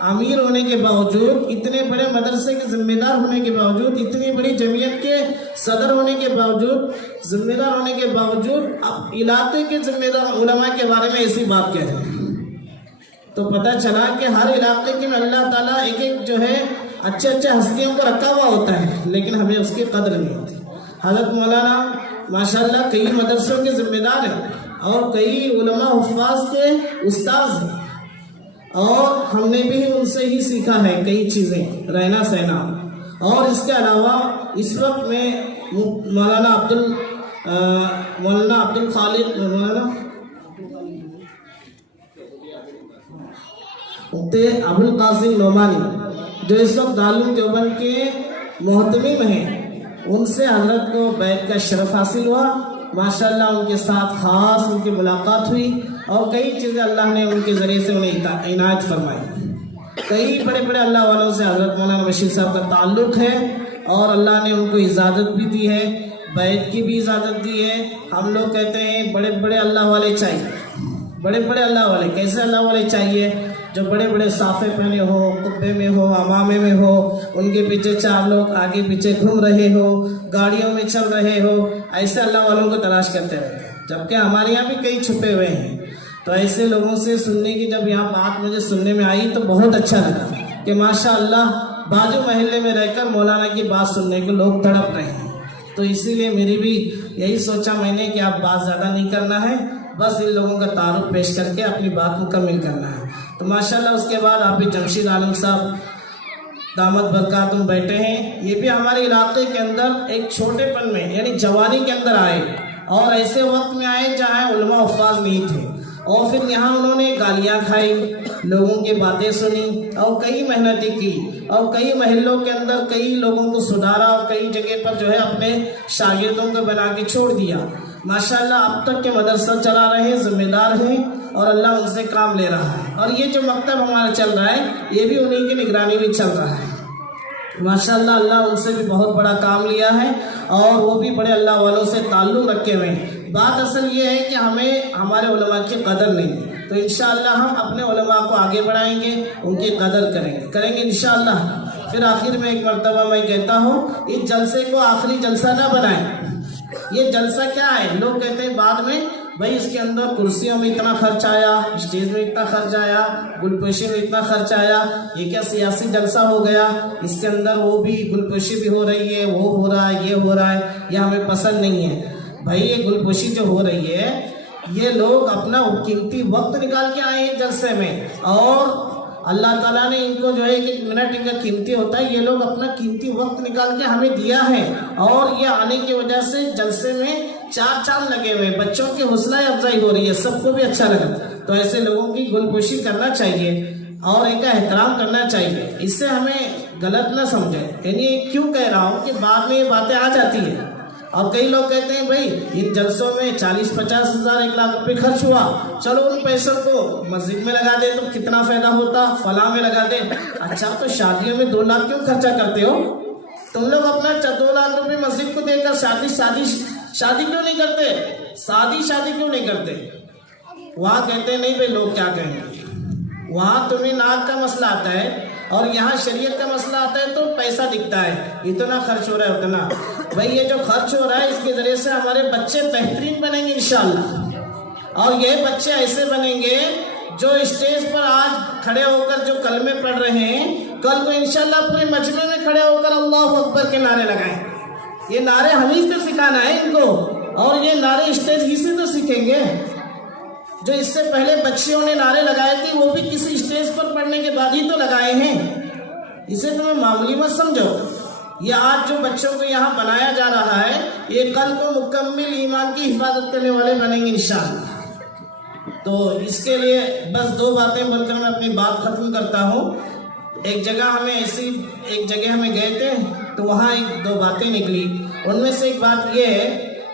امیر ہونے کے باوجود، اتنے بڑے مدرسے کے ذمہ دار ہونے کے باوجود، اتنی بڑی جمعیت کے صدر ہونے کے باوجود، ذمہ دار ہونے کے باوجود اب علاقے کے ذمہ دار علماء کے بارے میں ایسی بات کہہ رہے ہیں، تو پتہ چلا کہ ہر علاقے کے میں اللہ تعالیٰ ایک ایک جو ہے اچھے اچھے ہستیوں کو رکھا ہوا ہوتا ہے، لیکن ہمیں اس کی قدر نہیں ہوتی۔ حضرت مولانا ماشاءاللہ کئی مدرسوں کے ذمہ دار ہیں اور کئی علماء حفاظ کے استاذ ہیں، اور ہم نے بھی ان سے ہی سیکھا ہے کئی چیزیں، رہنا سہنا۔ اور اس کے علاوہ اس وقت میں مولانا عبد الخالق ابو القاسم نعمانی جو اس وقت دارالعلوم دیوبند کے محتمم ہیں، ان سے حضرت کو بیعت کا شرف حاصل ہوا۔ ماشاءاللہ ان کے ساتھ خاص ان کی ملاقات ہوئی اور کئی چیزیں اللہ نے ان کے ذریعے سے انہیں عنایت فرمائی۔ کئی بڑے بڑے اللہ والوں سے حضرت مولانا بشیر صاحب کا تعلق ہے اور اللہ نے ان کو اجازت بھی دی ہے، بیعت کی بھی اجازت دی ہے۔ ہم لوگ کہتے ہیں بڑے بڑے اللہ والے چاہیے، بڑے بڑے اللہ والے کیسے اللہ والے چاہیے؟ جو بڑے بڑے صافے پہنے ہو، قبے میں ہو، امامے میں ہو، ان کے پیچھے چار لوگ آگے پیچھے گھوم رہے ہو، گاڑیوں میں چل رہے ہو، ایسے اللہ والوں کو تلاش کرتے رہتے ہیں، جبکہ ہمارے یہاں بھی کئی چھپے ہوئے ہیں۔ تو ایسے لوگوں سے سننے کی جب یہاں بات مجھے سننے میں آئی تو بہت اچھا لگا کہ ماشاءاللہ باجو محلے میں رہ کر مولانا کی بات سننے کو لوگ تڑپ رہے ہیں۔ تو اسی لیے میری بھی یہی سوچا میں نے کہ اب بات زیادہ نہیں کرنا ہے، بس ان لوگوں کا تعارف پیش کر کے اپنی بات مکمل کرنا ہے۔ تو ماشاءاللہ اس کے بعد آپ جمشید عالم صاحب دامت برکاتہم بیٹھے ہیں، یہ بھی ہمارے علاقے کے اندر ایک چھوٹے پن میں یعنی جوانی کے اندر آئے اور ایسے وقت میں آئے جہاں علماء حفاظ نہیں تھے، اور پھر یہاں انہوں نے گالیاں کھائی، لوگوں کی باتیں سنی اور کئی محنتیں کی اور کئی محلوں کے اندر کئی لوگوں کو سدھارا اور کئی جگہ پر جو ہے اپنے شاگردوں کو بنا کے چھوڑ دیا۔ ماشاءاللہ اب تک کے مدرسہ چلا رہے ہیں، ذمہ دار ہیں اور اللہ ان سے کام لے رہا ہے، اور یہ جو مکتب ہمارا چل رہا ہے یہ بھی انہیں کی نگرانی میں چل رہا ہے۔ ماشاءاللہ اللہ ان سے بھی بہت بڑا کام لیا ہے اور وہ بھی بڑے اللہ والوں سے تعلق رکھے ہوئے ہیں۔ بات اصل یہ ہے کہ ہمیں ہمارے علماء کی قدر نہیں ہے، تو انشاءاللہ ہم اپنے علماء کو آگے بڑھائیں گے، ان کی قدر کریں گے انشاءاللہ۔ پھر آخر میں ایک مرتبہ میں کہتا ہوں اس جلسے کو آخری جلسہ نہ بنائیں۔ یہ جلسہ کیا ہے؟ لوگ کہتے ہیں بعد میں بھائی اس کے اندر کرسیوں میں اتنا خرچ آیا، اسٹیج میں اتنا خرچ آیا، گلپوشی میں اتنا خرچ آیا، یہ کیا سیاسی جلسہ ہو گیا؟ اس کے اندر وہ بھی گلپوشی بھی ہو رہی ہے، وہ ہو رہا ہے، یہ ہو رہا ہے، یہ ہمیں پسند نہیں ہے۔ بھائی یہ گلپوشی جو ہو رہی ہے یہ لوگ اپنا قیمتی وقت نکال کے آئے ہیں جلسے میں، اور اللہ تعالیٰ نے ان کو جو ہے ایک منٹ ان کا قیمتی ہوتا ہے، یہ لوگ اپنا قیمتی وقت نکال کے ہمیں دیا ہے، اور یہ آنے کی وجہ سے جلسے میں چار چاند لگے ہوئے، بچوں کی حوصلہ افزائی ہو رہی ہے، سب کو بھی اچھا لگا۔ تو ایسے لوگوں کی گلپوشی کرنا چاہیے اور ان کا احترام کرنا چاہیے، اس سے ہمیں غلط نہ سمجھے۔ یعنی کیوں کہہ رہا ہوں کہ بعد میں یہ باتیں آ جاتی ہیں، اور کئی لوگ کہتے ہیں بھائی ان جلسوں میں 40-50 ہزار 1 لاکھ روپے خرچ ہوا، چلو ان پیسوں کو مسجد میں لگا دے تو کتنا فائدہ ہوتا، فلاں میں لگا دے۔ اچھا تو شادیوں میں 2 لاکھ کیوں خرچہ کرتے ہو؟ تم لوگ اپنا 2 لاکھ روپے مسجد کو دے کر شادی کیوں نہیں کرتے؟ شادی کیوں نہیں کرتے؟ وہاں کہتے ہیں نہیں بھائی لوگ کیا کہیں گے، وہاں تمہیں ناک کا مسئلہ آتا ہے اور یہاں شریعت کا مسئلہ آتا ہے تو پیسہ دکھتا ہے، اتنا خرچ ہو رہا ہے اتنا۔ بھائی یہ جو خرچ ہو رہا ہے اس کے ذریعے سے ہمارے بچے بہترین بنیں گے انشاءاللہ، اور یہ بچے ایسے بنیں گے جو اسٹیج پر آج کھڑے ہو کر جو کلمے پڑھ رہے ہیں، کل کو انشاءاللہ اپنے مجمع میں کھڑے ہو کر اللہ اکبر کے نعرے لگائیں۔ یہ نعرے ہم ہی سے سکھانا ہے ان کو، اور یہ نعرے اسٹیج ہی سے تو سیکھیں گے۔ جو اس سے پہلے بچیوں نے نعرے لگائے تھے وہ بھی کسی اسٹیج پر پڑھنے کے بعد ہی تو لگائے ہیں، اسے تمہیں معمولی مت سمجھو۔ یہ آج جو بچوں کو یہاں بنایا جا رہا ہے یہ کل کو مکمل ایمان کی حفاظت کرنے والے بنیں گے انشاءاللہ۔ تو اس کے لیے بس 2 باتیں بول کر میں اپنی بات ختم کرتا ہوں۔ ایک جگہ ہمیں گئے تھے تو وہاں 2 باتیں نکلی، ان میں سے ایک بات یہ ہے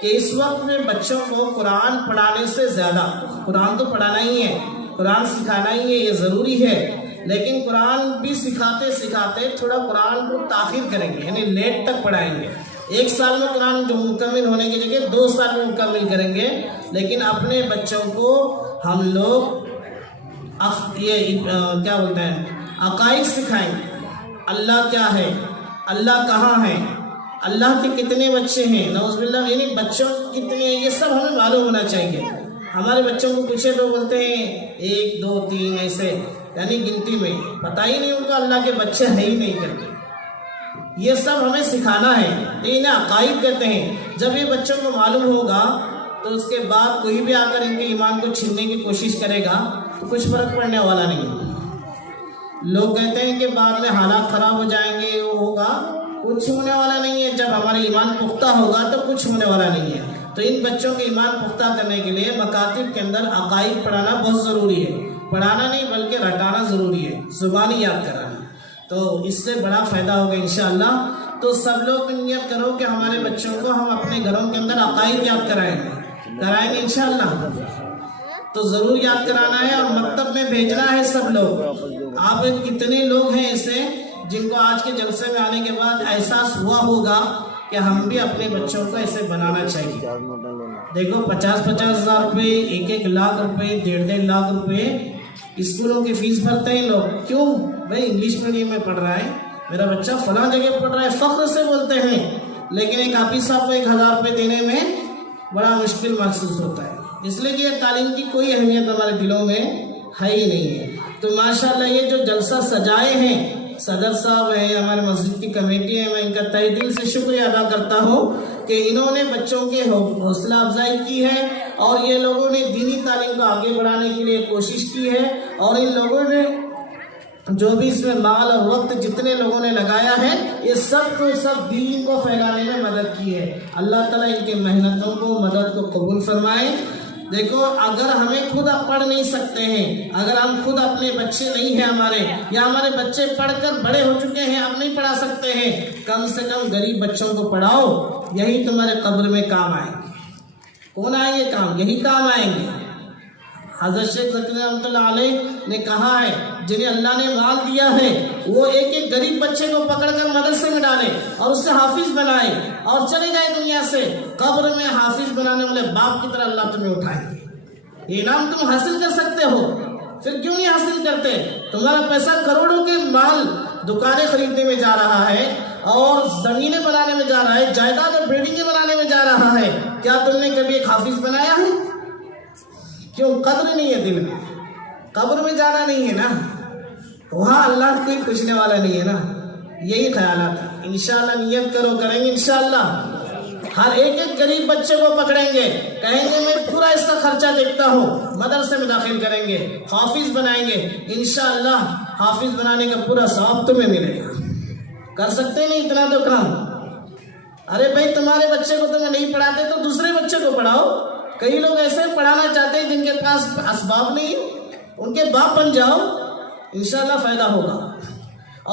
کہ اس وقت میں بچوں کو قرآن پڑھانے سے زیادہ، قرآن تو پڑھانا ہی ہے، قرآن سکھانا ہی ہے، یہ ضروری ہے، لیکن قرآن بھی سکھاتے تھوڑا قرآن کو تاخیر کریں گے، یعنی لیٹ تک پڑھائیں گے۔ 1 سال میں قرآن جو مکمل ہونے کی جگہ 2 سال میں مکمل کریں گے، لیکن اپنے بچوں کو ہم لوگ یہ کیا بولتے ہیں عقائد سکھائیں، اللہ کیا ہے، اللہ کہاں ہے، اللہ کے کتنے بچے ہیں، نعوذ باللہ یعنی بچوں کتنے ہیں، یہ سب ہمیں معلوم ہونا چاہیے۔ ہمارے بچوں کو پوچھے تو بولتے ہیں 1 2 3 ایسے، یعنی گنتی میں، پتہ ہی نہیں ان کو اللہ کے بچے ہیں ہی نہیں کرتے۔ یہ سب ہمیں سکھانا ہے، انہیں عقائد کہتے ہیں۔ جب یہ بچوں کو معلوم ہوگا تو اس کے بعد کوئی بھی آ کر ان کے ایمان کو چھیننے کی کوشش کرے گا تو کچھ فرق پڑنے والا نہیں ہے۔ لوگ کہتے ہیں کہ بعد میں حالات خراب ہو جائیں گے، وہ ہوگا، کچھ ہونے والا نہیں ہے۔ جب ہمارا ایمان پختہ ہوگا تو کچھ ہونے والا نہیں ہے۔ تو ان بچوں کے ایمان پختہ کرنے کے لیے مکاتب کے اندر عقائد پڑھانا بہت ضروری ہے، پڑھانا نہیں بلکہ رٹانا ضروری ہے، زبانی یاد کرانا، تو اس سے بڑا فائدہ ہوگا انشاءاللہ۔ تو سب لوگ نیت کرو کہ ہمارے بچوں کو ہم اپنے گھروں کے اندر عقائد یاد کرائیں گے انشاءاللہ، تو ضرور یاد کرانا ہے اور مکتب میں بھیجنا ہے سب لوگ۔ آپ کتنے لوگ ہیں ایسے جن کو آج کے جلسے میں آنے کے بعد احساس ہوا ہوگا کہ ہم بھی اپنے بچوں کو ایسے بنانا چاہیے؟ دیکھو 50-50 ہزار روپے، 1-1 لاکھ روپے، 1.5 لاکھ روپے اسکولوں کی فیس بھرتے ہیں لوگ۔ کیوں بھائی؟ انگلش میڈیم میں پڑھ رہا ہے میرا بچہ، فلاں جگہ پڑھ رہا ہے، فخر سے بولتے ہیں، لیکن ایک حافظ صاحب کو 1000 روپے دینے میں بڑا مشکل محسوس ہوتا ہے، اس لیے کہ تعلیم کی کوئی اہمیت ہمارے دلوں میں ہے ہی نہیں ہے۔ تو ماشاءاللہ یہ جو جلسہ سجائے ہیں صدر صاحب ہیں، ہمارے مسجد کی کمیٹی ہے، میں ان کا تہ دل سے شکریہ ادا کرتا ہوں کہ انہوں نے بچوں کے حوصلہ افزائی کی ہے اور یہ لوگوں نے دینی تعلیم کو آگے بڑھانے کے لیے کوشش کی ہے، اور ان لوگوں نے جو بھی اس میں مال اور وقت جتنے لوگوں نے لگایا ہے، یہ سب کو سب دین کو پھیلانے میں مدد کی ہے۔ اللہ تعالیٰ ان کے محنتوں کو، مدد کو قبول فرمائے۔ دیکھو اگر ہمیں خود پڑھ نہیں سکتے ہیں، اگر ہم خود اپنے بچے نہیں ہیں ہمارے، یا ہمارے بچے پڑھ کر بڑے ہو چکے ہیں اب نہیں پڑھا سکتے ہیں، کم سے کم غریب بچوں کو پڑھاؤ، یہی تمہارے قبر میں کام آئیں گے۔ کون آئیں گے کام؟ یہی کام آئیں گے۔ حضرت شیخ زکریا رحمۃ اللہ علیہ نے کہا ہے جنہیں اللہ نے مال دیا ہے وہ ایک ایک غریب بچے کو پکڑ کر مدرسے میں ڈالے اور اس سے حافظ بنائے اور چلے جائے دنیا سے، قبر میں حافظ بنانے والے باپ کی طرح اللہ تمہیں اٹھائیں گے۔ یہ انعام تم حاصل کر سکتے ہو، پھر کیوں نہیں حاصل کرتے؟ تمہارا پیسہ کروڑوں کے مال دکانیں خریدنے میں جا رہا ہے اور زمینیں بنانے میں جا رہا ہے، جائیداد اور بلڈنگیں بنانے میں جا رہا ہے، کیا تم نے کبھی ایک حافظ بنایا ہے؟ کیوں؟ قدر نہیں ہے دل میں، قبر میں جانا نہیں ہے نا، وہاں اللہ کوئی پوچھنے والا نہیں ہے نا۔ یہی خیالات ہے، انشاءاللہ نیت کرو، کریں گے انشاءاللہ۔ ہر ایک ایک غریب بچے کو پکڑیں گے، کہیں گے میں پورا اس کا خرچہ دیکھتا ہوں، مدرسے میں داخل کریں گے، حافظ بنائیں گے، انشاءاللہ حافظ بنانے کا پورا ثواب تمہیں ملے گا۔ کر سکتے نہیں اتنا تو کام؟ ارے بھائی تمہارے بچے کو تمہیں نہیں پڑھاتے تو دوسرے بچے کو پڑھاؤ۔ کئی لوگ ایسے پڑھانا چاہتے ہیں جن کے پاس اسباب نہیں، ان کے باپ بن جاؤ، انشاءاللہ فائدہ ہوگا۔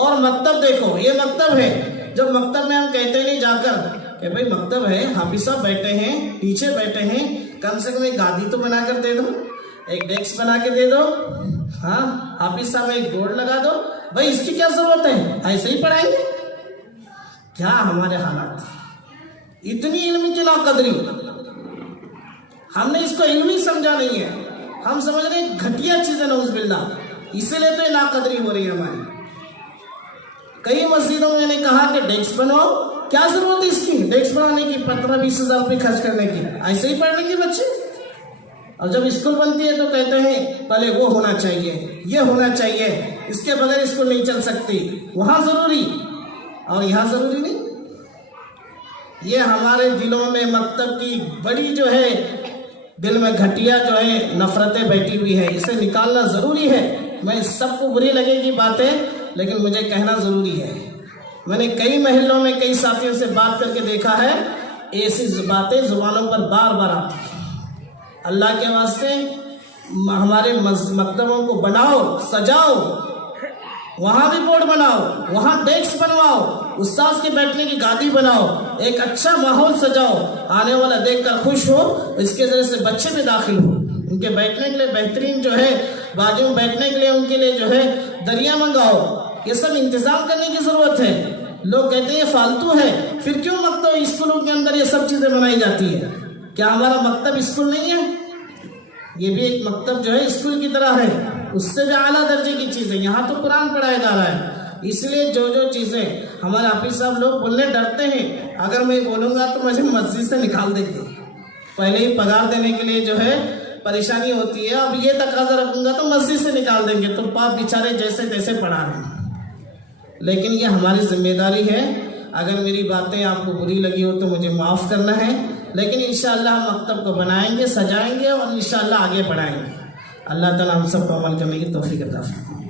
اور مکتب دیکھو، یہ مکتب ہے، جب مکتب میں ہم کہتے نہیں جا کر کہ بھائی مکتب ہے، حافظ صاحب بیٹھے ہیں، ٹیچر بیٹھے ہیں، کم سے کم ایک گادی تو بنا کر دے دو، ایک ڈیسک بنا کے دے دو، ہاں حافظ صاحب ایک بورڈ لگا دو، بھائی اس کی کیا ضرورت ہے؟ ایسے ہی پڑھائیں گے؟ کیا ہمارے حالات، اتنی علم کی ناقدری، ہم نے اس کو علم ہی سمجھا نہیں ہے، ہم سمجھ رہے ہیں گھٹیا چیزیں، نعوذ باللہ، اسی لیے تو یہ ناقدری ہو رہی ہے ہماری۔ کئی مسجدوں میں نے کہا کہ ڈیسک بناؤ، کیا ضرورت ہے اس کی ڈیسک بنانے کی، 15-20 ہزار روپے خرچ کرنے کی؟ ایسے ہی پڑھنے کے بچے، اور جب اسکول بنتی ہے تو کہتے ہیں پہلے وہ ہونا چاہیے، یہ ہونا چاہیے، اس کے بغیر اسکول نہیں چل سکتی، وہاں ضروری اور یہاں ضروری نہیں۔ یہ ہمارے دلوں میں مکتب کی بڑی جو ہے، دل میں گھٹیا جو ہے نفرتیں بیٹھی ہوئی ہے، اسے نکالنا ضروری ہے۔ میں سب کو بری لگے گی باتیں، لیکن مجھے کہنا ضروری ہے۔ میں نے کئی محلوں میں کئی ساتھیوں سے بات کر کے دیکھا ہے، ایسی باتیں زبانوں پر بار بار آتی ہیں۔ اللہ کے واسطے ہمارے مکتبوں کو بناؤ، سجاؤ، وہاں بھی بورڈ بناؤ، وہاں ڈیسک بنواؤ، استاذ کے بیٹھنے کی گادی بناؤ، ایک اچھا ماحول سجاؤ، آنے والا دیکھ کر خوش ہو، اس کے ذریعے سے بچے بھی داخل ہو، ان کے بیٹھنے کے لیے بہترین جو ہے، بازو میں بیٹھنے کے لیے ان کے لیے جو ہے دریا منگاؤ۔ یہ سب انتظام کرنے کی ضرورت ہے۔ لوگ کہتے ہیں یہ فالتو ہے، پھر کیوں مکتب اسکولوں کے اندر یہ سب چیزیں بنائی جاتی ہے؟ کیا ہمارا مکتب اسکول نہیں ہے؟ یہ بھی ایک مکتب جو ہے اسکول کی طرح ہے۔ اس سے بھی اعلیٰ درجے کی چیزیں یہاں تو قرآن پڑھایا جا رہا ہے. اس لیے جو چیزیں ہمارے حافظ صاحب لوگ بولنے ڈرتے ہیں, اگر میں بولوں گا تو مجھے مسجد سے نکال دیں گے, پہلے ہی پگار دینے کے لیے جو ہے پریشانی ہوتی ہے, اب یہ تقاضا رکھوں گا تو مسجد سے نکال دیں گے, تو باپ بیچارے جیسے تیسے پڑھا رہے ہیں. لیکن یہ ہماری ذمہ داری ہے. اگر میری باتیں آپ کو بری لگی ہو تو مجھے معاف کرنا ہے, لیکن انشاءاللہ ہم مکتب کو بنائیں گے, سجائیں گے اور انشاءاللہ آگے بڑھائیں گے. اللہ تعالیٰ ہم سب کو عمل کرنے کی توفیق عطا فرمائے.